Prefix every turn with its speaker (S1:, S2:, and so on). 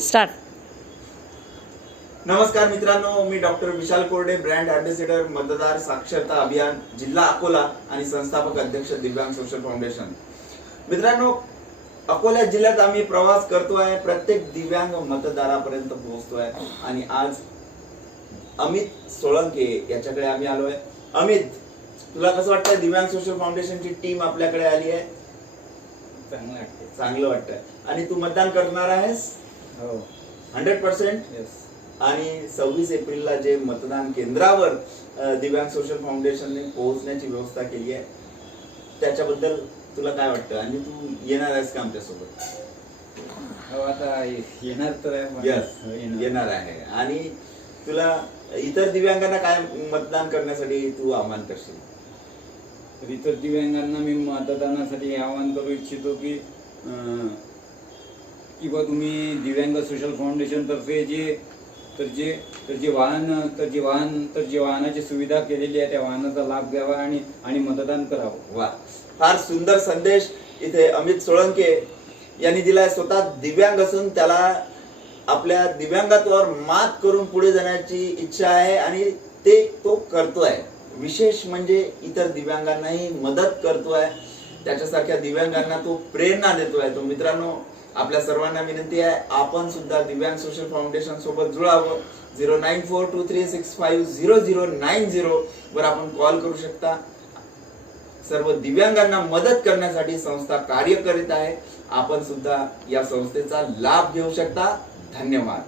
S1: Start.
S2: नमस्कार मित्रांनो मी doctor विशाल कोरडे ब्रँड अँबॅसेडर मतदार साक्षरता अभियान जिल्हा अकोला आणि संस्थापक अध्यक्ष दिव्यांग सोशल फाउंडेशन. मित्रांनो अकोला जिल्ह्यात आम्ही प्रवास करतोय प्रत्येक दिव्यांग मतदारापर्यंत पोहोचतोय आणि आज अमित सोळंके याच्याकडे आम्ही आलोय. अमित तुला कसं वाटतंय? दिव्यांग सोशल फाउंडेशनची टीम आपल्याकडे आली आहे.
S3: चांगलं वाटते
S2: चांगलं वाटतंय. आणि तू मतदान करणार आहेस?
S3: हो.
S2: Hundred percent.
S3: येस
S2: आणि सव्वीस एप्रिलला जे मतदान केंद्रावर अ, दिव्यांग सोशल फाउंडेशनने पोहोचण्याची व्यवस्था केली आहे त्याच्याबद्दल तुला काय वाटतं? आणि तू येणार आहेस का आमच्यासोबत?
S3: हो आता येणार तर आहे पण-
S2: यस
S3: हो, येणार.
S2: येणार आहे. आणि तुला इतर दिव्यांगांना काय मतदान करण्यासाठी तू आव्हान करशील?
S3: तर इतर दिव्यांगांना मी मतदानासाठी आवाहन करू इच्छितो की अं, किंवा तुम्ही दिव्यांग सोशल फाउंडेशन तर्फे जे तर जे तर जे वाहन तर जे वाहन तर जे वाहनाची सुविधा केलेली आहे त्या वाहनाचा लाभ घ्यावा आणि आणि मतदान करावं.
S2: वा. फार सुंदर संदेश इथे अमित सोळंके यांनी दिलाय. स्वतः दिव्यांग असून त्याला आपल्या दिव्यांगत्वावर मात करून पुढे जाण्याची इच्छा आहे आणि ते तो करतोय. विशेष म्हणजे इतर दिव्यांगांनाही मदत करतोय. त्याच्यासारख्या दिव्यांगांना तो प्रेरणा देतोय. तो मित्रांनो आपल्या सर्वांना विनंती आहे आपण सुद्धा दिव्यांग सोशल फाउंडेशन सोबत जुळावं. Zero nine four two three six five zero zero nine zero वर आपण कॉल करू शकता. सर्व दिव्यांगांना मदत करण्यासाठी संस्था कार्य करीत आहे. आपण सुद्धा या संस्थेचा लाभ घेऊ शकता. धन्यवाद.